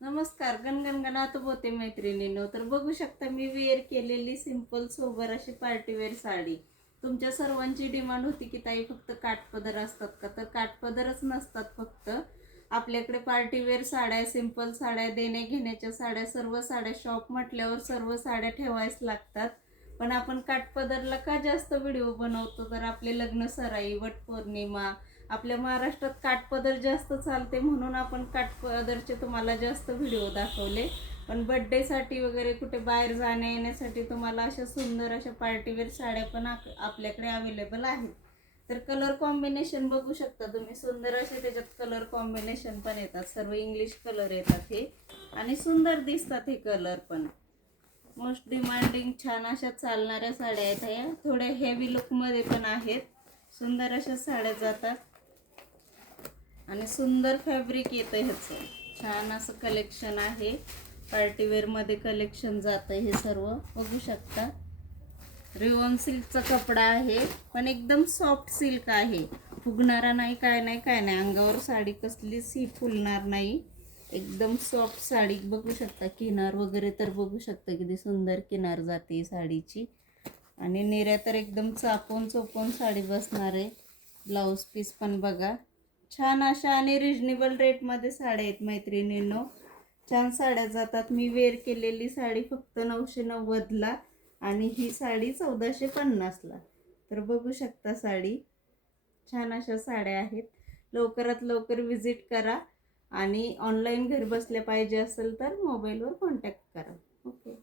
नमस्कार. गणगणगणात बोते मैत्रिणींनो. तर बघू शकता मी वेअर केलेली सिंपल सोबर अशी पार्टीवेअर साडी. तुमच्या सर्वांची डिमांड होती की ताई फक्त काठपदर असतात का? तर काठपदरच नसतात फक्त. आपल्याकडे पार्टीवेअर साड्या, सिंपल साड्या, देणे घेण्याच्या साड्या, सर्व साड्या. शॉप म्हटल्यावर सर्व साड्या ठेवायच लागतात. पण आपण काठपदरला का जास्त व्हिडिओ बनवतो? तर आपले लग्न सराई, वटपौर्णिमा, आपल्या महाराष्ट्रात काठपदर जास्त चालते म्हणून आपण काठपदरचे तुम्हाला जास्त व्हिडिओ दाखवले. पण बड्डेसाठी वगैरे कुठे बाहेर जाण्या येण्यासाठी तुम्हाला अशा सुंदर अशा पार्टीवेअर साड्या पण आपल्याकडे अवेलेबल आहेत. तर कलर कॉम्बिनेशन बघू शकता तुम्ही, सुंदर असे त्याच्यात कलर कॉम्बिनेशन पण येतात. सर्व इंग्लिश कलर येतात हे, आणि सुंदर दिसतात हे कलर पण. मोस्ट डिमांडिंग छान अशा चालणाऱ्या साड्या आहेत ह्या. थोड्या हेवी लुकमध्ये पण आहेत. सुंदर अशा साड्या जातात आणि सुंदर फॅब्रिक येतं ह्याचं. छान असं कलेक्शन आहे. पार्टीवेअरमध्ये कलेक्शन जातं हे सर्व. बघू शकता रिओन सिल्कचा कपडा आहे, पण एकदम सॉफ्ट सिल्क आहे. फुगणारा नाही, काय नाही काय नाही. अंगावर साडी कसलीच ही फुलणार नाही. एकदम सॉफ्ट साडी. बघू शकता किनार वगैरे तर बघू शकता किती सुंदर किनार जाते साडीची. आणि नेऱ्या तर एकदम चापून चोपून साडी बसणार आहे. ब्लाऊज पीस पण बघा छान अशा आणि रिजनेबल रेटमध्ये साड्या आहेत मैत्रिणींनो. छान साड्या जातात. मी वेअर केलेली साडी फक्त 990ला आणि ही साडी 1450ला. तर बघू शकता साडी. छान अशा साड्या आहेत. लवकरात लवकर विजिट करा आणि ऑनलाईन घर बसल्या पाहिजे असेल तर मोबाईलवर कॉन्टॅक्ट करा. ओके.